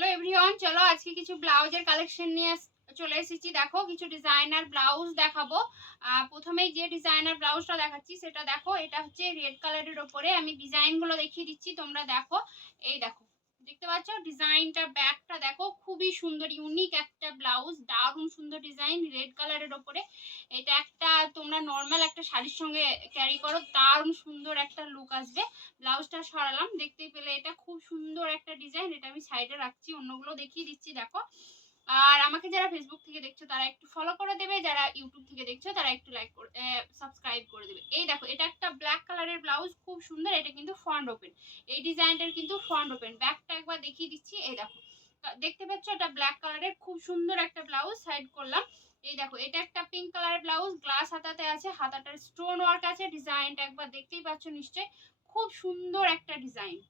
Hello everyone, চলো আজকে কিছু ব্লাউজের কালেকশন নিয়ে চলে এসেছি। দেখো কিছু ডিজাইনার ব্লাউজ দেখাবো। প্রথমেই যে ডিজাইনার ব্লাউজটা দেখাচ্ছি সেটা দেখো, এটা হচ্ছে রেড কালারের ওপরে। আমি ডিজাইনগুলো দেখিয়ে দিচ্ছি, তোমরা দেখো। এই দেখো, দেখতে পাচ্ছ ডিজাইনটা, ব্যাকটা দেখো, খুবই সুন্দর ইউনিক একটা ব্লাউজ, দারুণ সুন্দর ডিজাইন রেড কালারের ওপরে। এটা একটা তোমরা নর্মাল একটা শাড়ির সঙ্গে ক্যারি করো, দারুণ সুন্দর একটা লুক আসবে। ব্লাউজটা সরালাম, দেখতেই পেলে এটা খুব সুন্দর একটা ডিজাইন। এটা আমি সাইডে রাখছি, অন্যগুলো দেখিয়ে দিচ্ছি দেখো। আর আমাকে যারা ফেসবুক থেকে দেখছো তারা একটু ফলো করে দেবে, যারা ইউটিউব থেকে দেখছো তারা একটু লাইক করে সাবস্ক্রাইব করে দেবে। এই দেখো, এটা একটা ব্ল্যাক কালারের ব্লাউজ, খুব সুন্দর। এটা কিন্তু ফ্রন্ট ওপেন, এই ডিজাইনটার কিন্তু ফ্রন্ট ওপেন। ব্যাকটা একবার দেখিয়ে দিচ্ছি, এই দেখো, দেখতে পাচ্ছ এটা ব্ল্যাক কালারের খুব সুন্দর একটা ব্লাউজ। সাইড করলাম। এই দেখো, এটা একটা পিঙ্ক কালারের ব্লাউজ, গ্লাস হাতাতে আছে, হাতাটার স্টোন ওয়ার্ক আছে। ডিজাইনটা একবার দেখতেই পাচ্ছ নিশ্চয়ই, খুব সুন্দর একটা ডিজাইন।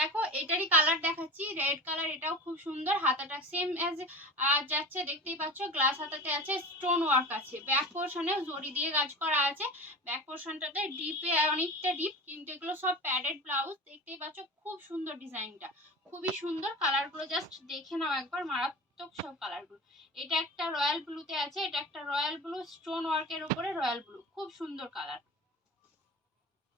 দেখো এটারই কালার দেখাচ্ছি, রেড কালার, এটাও খুব সুন্দর। হাতাটা সেম অ্যাজ যাচ্ছে, দেখতেই পাচ্ছ গ্লাস হাতাতে আছে, স্টোন ওয়ার্ক আছে। ব্যাক পোর্শনে জড়ি দিয়ে কাজ করা আছে। ব্যাক পোর্শনটাতে ডিপে অনেকটা ডিপ, কিন্তু এগুলো সব প্যাডেড ব্লাউজ। দেখতেই পাচ্ছ খুব সুন্দর ডিজাইনটা, খুবই সুন্দর। কালারগুলো জাস্ট দেখে নাও একবার, মারাত্মক সব কালারগুলো। এটা একটা রয়্যাল ব্লুতে আছে, এটা একটা রয়্যাল ব্লু, স্টোন ওয়ার্কের উপরে রয়্যাল ব্লু, খুব সুন্দর কালার।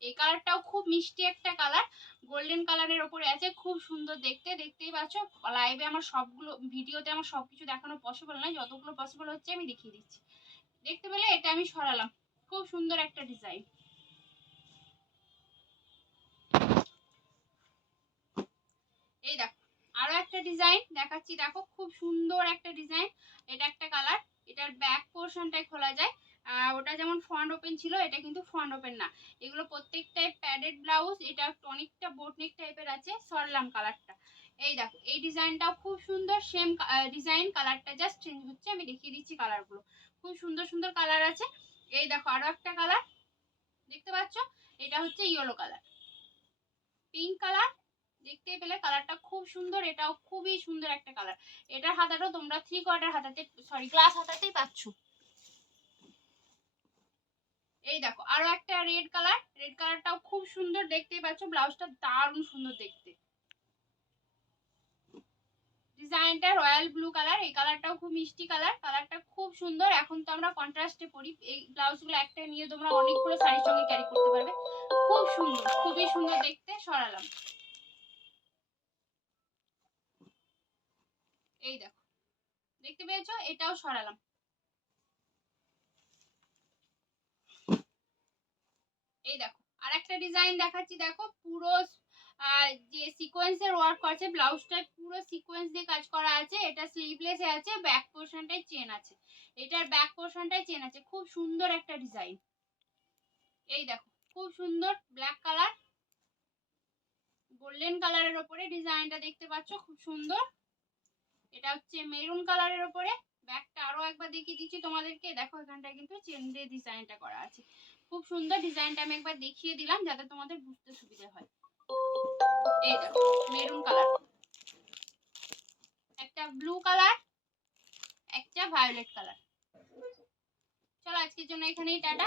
এই কালারটাও খুব মিষ্টি একটা কালার, গোল্ডেন কালারের ওপরে আছে, খুব সুন্দর দেখতে। দেখতেই পাচ্ছ, লাইভে আমার সবগুলো ভিডিওতে আমার সবকিছু দেখানো পসিবল নয়, যতগুলো পসিবল হচ্ছে আমি দেখিয়ে দিচ্ছি। দেখতে পেলে এটা আমি সরালাম, খুব সুন্দর একটা ডিজাইন। এই দেখো আরো একটা ডিজাইন দেখাচ্ছি, দেখো খুব সুন্দর একটা ডিজাইন। এটা একটা কালার, এটার ব্যাক পোর্শনটাই খোলা যায়। ওটা যেমন ফ্রন্ট ওপেন ছিল, এটা কিন্তু ফ্রন্ট ওপেন না। এগুলো প্রত্যেকটাই প্যাডেড ব্লাউজ। এটা অনেকটা বোটনেক টাইপের আছে, সরলাম কালারটা। এই দেখো, এই ডিজাইনটাও খুব সুন্দর, সেম ডিজাইন, কালারটা জাস্ট চেঞ্জ হচ্ছে। আমি দেখিয়ে দিচ্ছি কালারগুলো, খুব সুন্দর সুন্দর কালার আছে। এই দেখো আরো একটা কালার, দেখতে পাচ্ছ, এটা হচ্ছে ইয়েলো কালার, পিঙ্ক কালার। দেখতে পেলে কালারটা খুব সুন্দর, এটাও খুবই সুন্দর একটা কালার। এটার হাতাটাও তোমরা 3/4 হাতাতে, সরি গ্লাস হাতাতেই পাচ্ছ। এই দেখো আরো একটা রেড কালার, রেড কালারটাও খুব সুন্দর, দেখতেই পাচ্ছ ব্লাউজটা দারুণ সুন্দর দেখতে। ডিজাইনটা রয়্যাল ব্লু কালার, এই কালারটাও খুব মিষ্টি কালার, কালারটা খুব সুন্দর। এখন তো আমরা কন্ট্রাস্টে পরি, এই ব্লাউজগুলো একটা নিয়ে তোমরা অনেকগুলো শাড়ির সঙ্গে ক্যারি করতে পারবে, খুব সুন্দর, খুবই সুন্দর দেখতে। সরালাম। এই দেখো, দেখতে পেয়েছো, এটাও সরালাম। এই দেখো আর একটা ডিজাইন দেখাচ্ছি, দেখো পুরো যে সিকোয়েন্সের ওয়ার্ক আছে, ব্লাউজটায় পুরো সিকোয়েন্স দিয়ে কাজ করা আছে। এটা স্লিভলেসে আছে, ব্যাক পোর্শনটাই চেন আছে, এটার ব্যাক পোর্শনটাই চেন আছে, খুব সুন্দর একটা ডিজাইন। এই দেখো খুব সুন্দর ব্ল্যাক কালার, গোল্ডেন কালারের ওপরে ডিজাইনটা দেখতে পাচ্ছ, খুব সুন্দর। এটা হচ্ছে মেরুন কালারের ওপরে। ব্যাকটা আরো একবার দেখিয়ে দিচ্ছি তোমাদেরকে, দেখো এখানটায় কিন্তু চেন দিয়ে ডিজাইনটা করা আছে, খুব সুন্দর ডিজাইনটা। আমি একবার দেখিয়ে দিলাম যাতে তোমাদের বুঝতে সুবিধা হয়। এই দেখো মেরুন কালার, একটা ব্লু কালার, একটা ভায়োলেট কালার। চলো আজকের জন্য এখানেই টাটা।